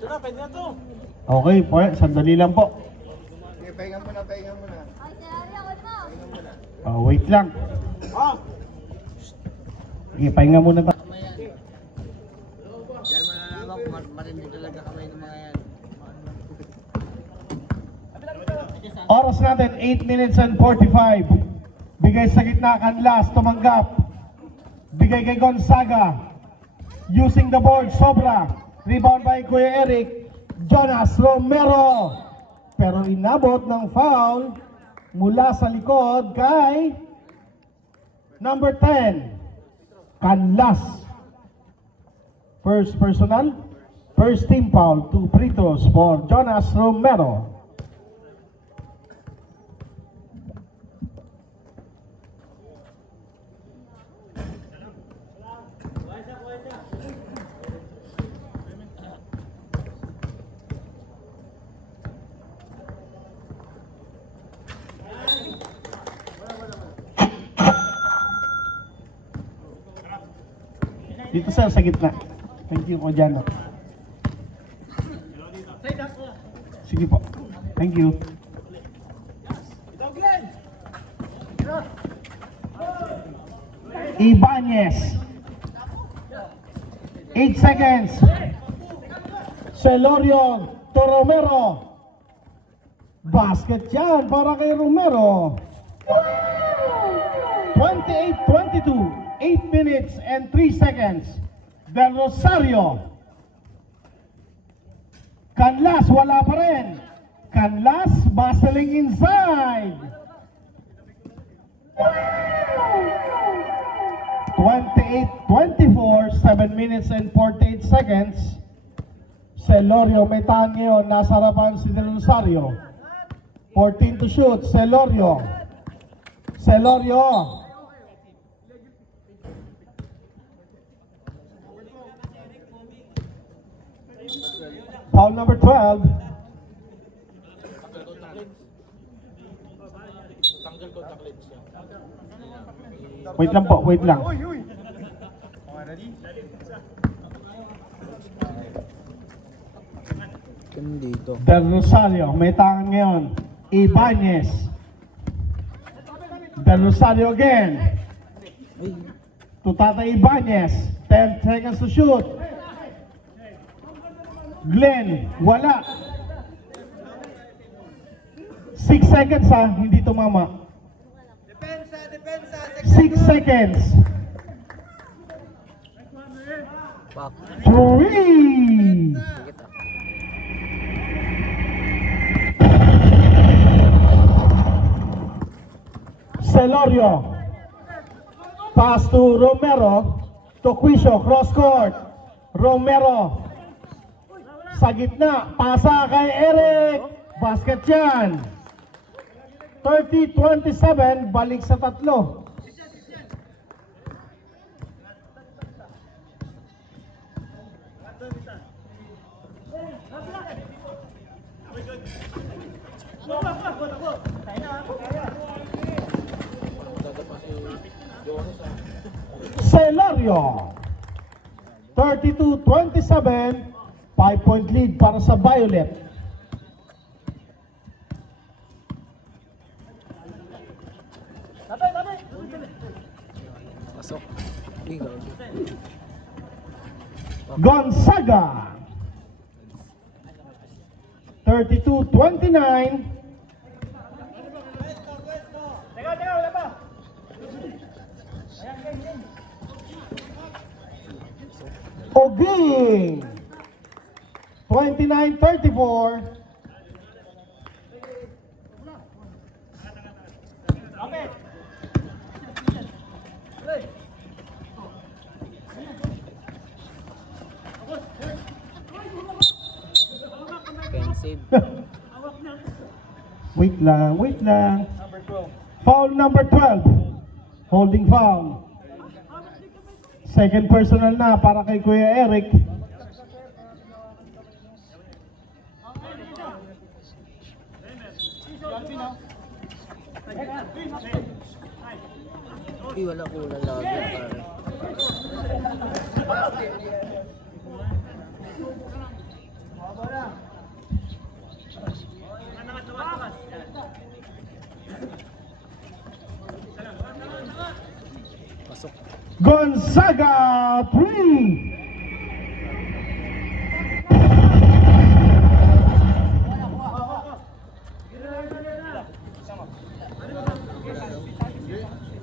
Ito na, pwede na to. Okay po, sandali lang po. Okay, pahinga muna, pahinga muna. Wait lang. Sige, pahinga muna tayo. Diyan malalaman kung marindi talaga kamay ng mga yan. Oras natin, 8 minutes and 45. Bigay sa gitna, Canlas, tumanggap. Bigay kay Gonzaga. Using the board, sobra. Rebound by Kuya Eric. Jonas Romero. Pero inabot ng foul mula sa likod kay number 10, Canlas. First personal, first team foul, 2 free throws for Jonas Romero. Dito sir, sa gitna. Thank you po dyan. Sige po. Thank you. Ibanez. 8 seconds. Celorio to Romero. Basket yan para kay Romero. 28-22. 8 minutes and 3 seconds. Del Rosario. Canlas, wala pa rin. Canlas, bustling inside. 28-24, 7 minutes and 48 seconds. Celorio may tahan ngayon. Nasa harapan si Del Rosario. 14 to shoot. Celorio. Celorio. Foul number 12. Wait lang po, wait lang. Dito. Del Rosario, may tangan ngayon. Ibanez. Del Rosario again. To Tata Ibanez. 10 seconds to shoot. Glenn, wala. 6 seconds ha, hindi tumama. 6 seconds. 3. Celorio. Pass to Romero. To Quisio, cross court. Romero. Sa gitna, pasa kay Eric. Basket yan. 30-27, balik sa tatlo. Rosario. 32-27, 5-point lead para sa Violet. Pasok. Ligaw. Gonzaga. 32-29. Oging. 29-34. Offensive. Wait lang, wait lang. Foul number 12. Holding foul. Second personal na para kay Kuya Eric. Hindi, wala kulang lagi pare. Pasok. Gonzaga 3.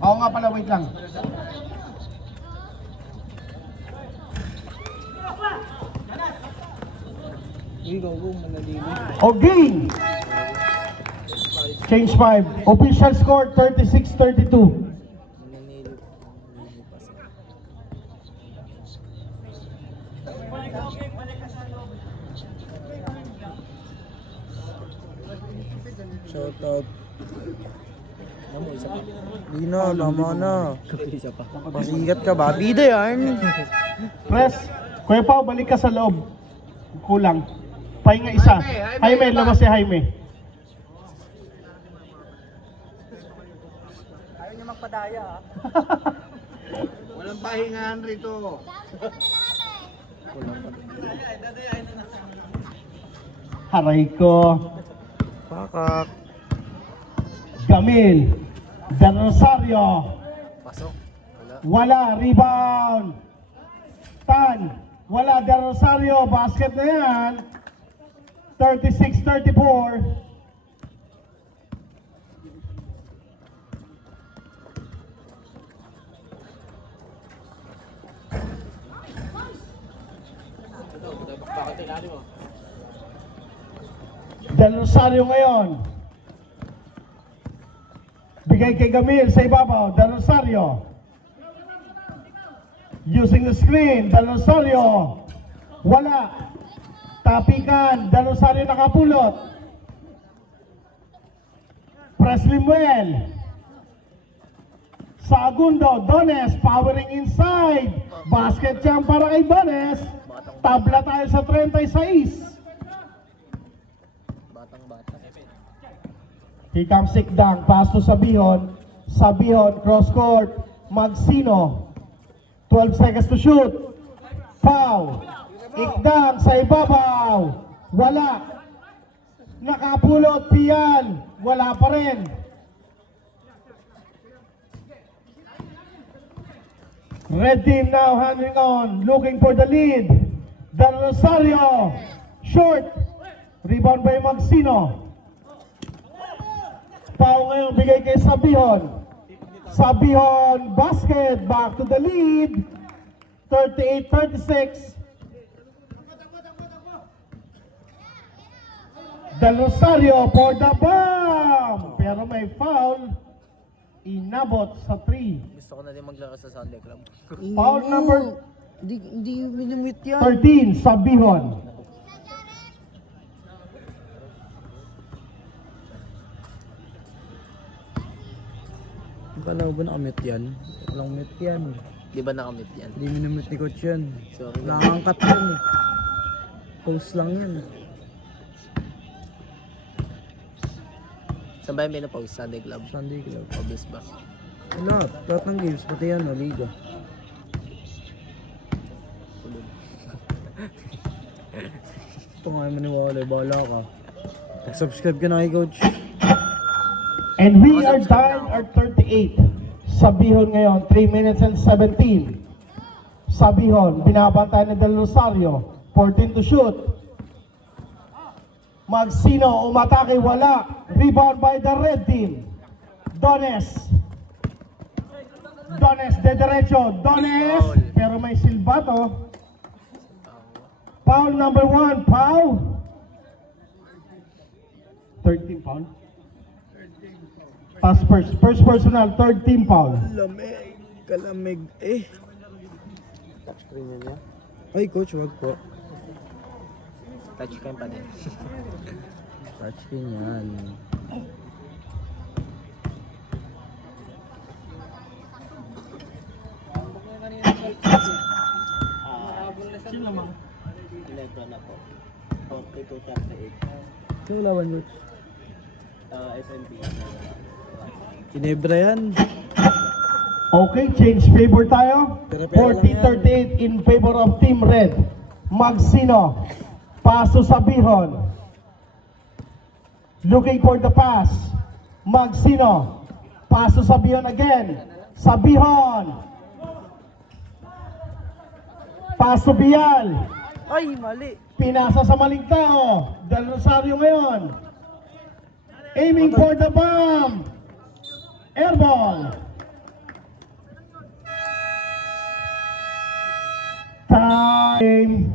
Oo nga pala, wait lang. Ligaw, manalili. Oging. Change 5. Official score 36-32. Manalili. Pasok. Shout out. Ano mo, isa pa? Di na, tama na. Isa pa. Pasikat ka ba? Bida yan. Press. Kuya Pao, balik ka sa loob. Kulang. Pahinga isa. Jaime, labas si Jaime. Ayaw niya magpadaya ha. Walang pahingahan rito. Kulang pa. Haray ko. Pakak. Gamil. Del Rosario. Pasok. Wala. Wala. Rebound. Tan. Wala. Del Rosario. Basket na yan. 36-34. Del Rosario ngayon. Bigay kay Gamil sa ibabaw. Del Rosario. Using the screen. Del Rosario. Wala. Tapikan. Del Rosario nakapulot. Presley Muel. Segundo. Dones powering inside. Basket jump para kay Dones. Tabla tayo sa 36. Batang-bata. Here comes Sikdang, pass to Sabihon. Sabihon, cross court. Magsino. 12 seconds to shoot. Foul. Ikdang sa ibabaw. Wala. Nakapulot, Pian. Wala pa rin. Red team now handing on. Looking for the lead. Del Rosario. Short. Rebound by Magsino. Pau ngayon bigay kay Sabihon. Sabihon basket, back to the lead. 38-36. Del Rosario for the bomb. Pero may foul. Inabot sa 3. Gusto ko na din maglaro sa Sunday Club. Foul number Hindi minumit yan. 13, Sabihon. Kala ba nakamit yan? Walang mit yan. Di ba nakamit yan? Hindi minumit ni coach yan. Sorry. Nakangkat yan eh. Post lang yan. Saan ba yung pinapause? Sunday Club? Sunday Club. Obvious ba? Lahat ng games, pati yan o, Liga. Ito nga yung maniwala, bahala ka. Subscribe ka na kay Coach. And we are done at 38. Sabihon ngayon, 3 minutes and 17. Sabihon, binabantay ni Del Rosario. 14 to shoot. Magsino, umatake, wala. Rebound by the red team. Dones. Dones, de derecho. Dones, pero may silbato. Foul number 1, foul. 13 foul. Task first personal, third team foul. Lamig. Kalamig. Eh. Touchscreen niya. Ay, Coach, wag po. Touchscreen pa din. Touchscreen yan. Sino naman? Electro na po. 42-38. Ito lawan, Coach. SNP. Ginebra yan. Okay, change favor tayo. Pera-pera lang 40-38 in favor of Team Red. Magsino. Paso Sabihon. Looking for the pass. Magsino. Paso Sabihon again. Sabihon. Paso Bial. Ay, mali. Pinasa sa maling tao. Del Rosario ngayon. Aiming for the bomb. Airball. Time.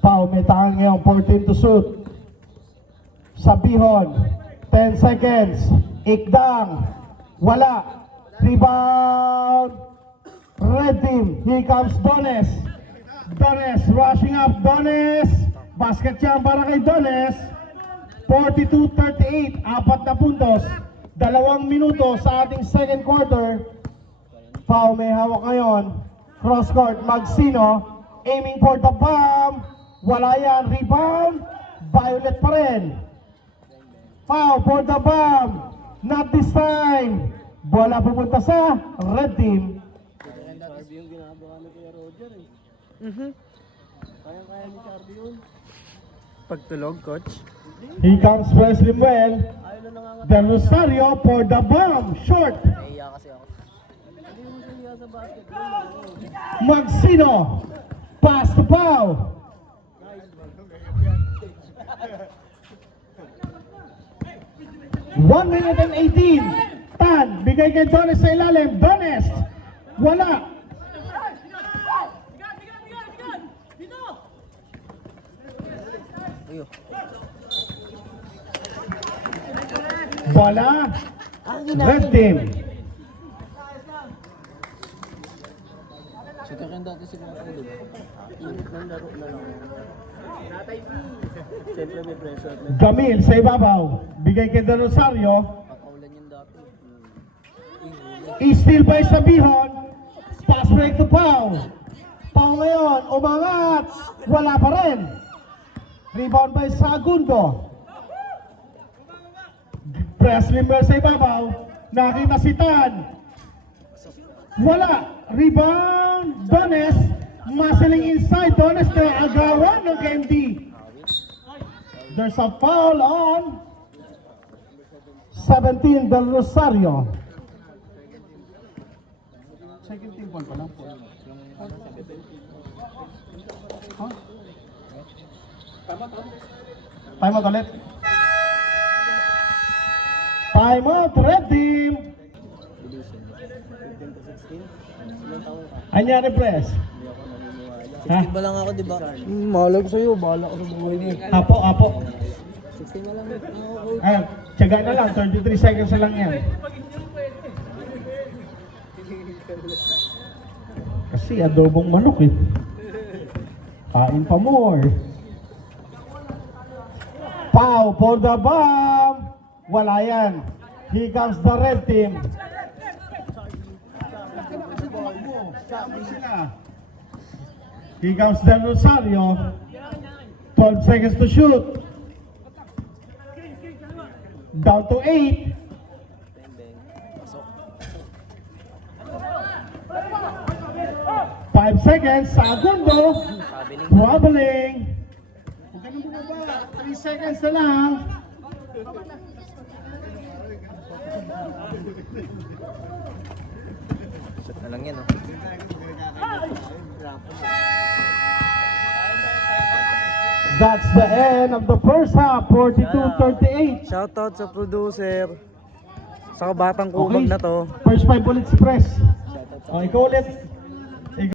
Pau, may tangan ngayon, 14 to shoot. Sabihon, 10 seconds. Ikdang, wala. Rebound, red team. Here comes Dones. Dones rushing up. Dones, basket yan para kay Dones. 42-38, 4 na puntos. 2 minuto sa ating second quarter. Pau, may hawak ngayon. Cross court, Magsino. Aiming for the bomb. Wala yan. Rebound, Violet pa rin. Pau for the bomb. Not this time. Bola pupunta sa red team. Charby yung ginagawa ni Kuya Roger eh. Kaya ni Charby yun. Pagtulog, Coach. Here comes Wesley Muel. Ayaw na nangangat. Del Rosario for the bomb. Short. Naiiyak kasi ako. Hindi mo siya sa basketball. Magsino. Pass to Pau. One minute and 18. Tan, bigay kay Dones sa ilalim. Dones, wala. Ayun. Bola. Red team. Sika rin dati si Kuya Roger. Init ng laro na lang. Siyempre may pressure. Gamil sa ibabaw. Bigay kay Del Rosario. Papaulan yun dati. Steal by Sabihon. Pass break to Pau. Pau ngayon, umangat. Wala pa rin. Rebound by Sagundo. Presley Mer sa ibabaw. Nakita si Tan. Wala. Rebound. Dones. Muscling inside. Dones na agawan ng KMD. There's a foul on 17 Del Rosario. Second team foul pa lang po. Huh? Time out ulit. Time out, red team. Division. 15-16. Ilang taon ka? Anyari press. Hindi ako naniniwala. Ha? 16 ba lang ako, di ba? Malag sa'yo, bahala ka sa buhay niya. Apo, apo. 16 na lang ako. Ah, tiyaga na lang, 33 seconds na lang yan. Kasi adobong manok eh. Kain pa more. Pau for the bomb. Wala yan. Here comes the red team. Sabi sila. Here comes Del Rosario. 12 seconds to shoot. Down to 8. 5 seconds. Segundo. Wobbling. Huwag ka nang bumaba. 3 seconds na lang. Shot na lang yan, oh. That's the end of the first half. 42-38. Shoutout sa producer. Sa kabatang kumag na to. First 5 ulit si Press. Ikaw ulit.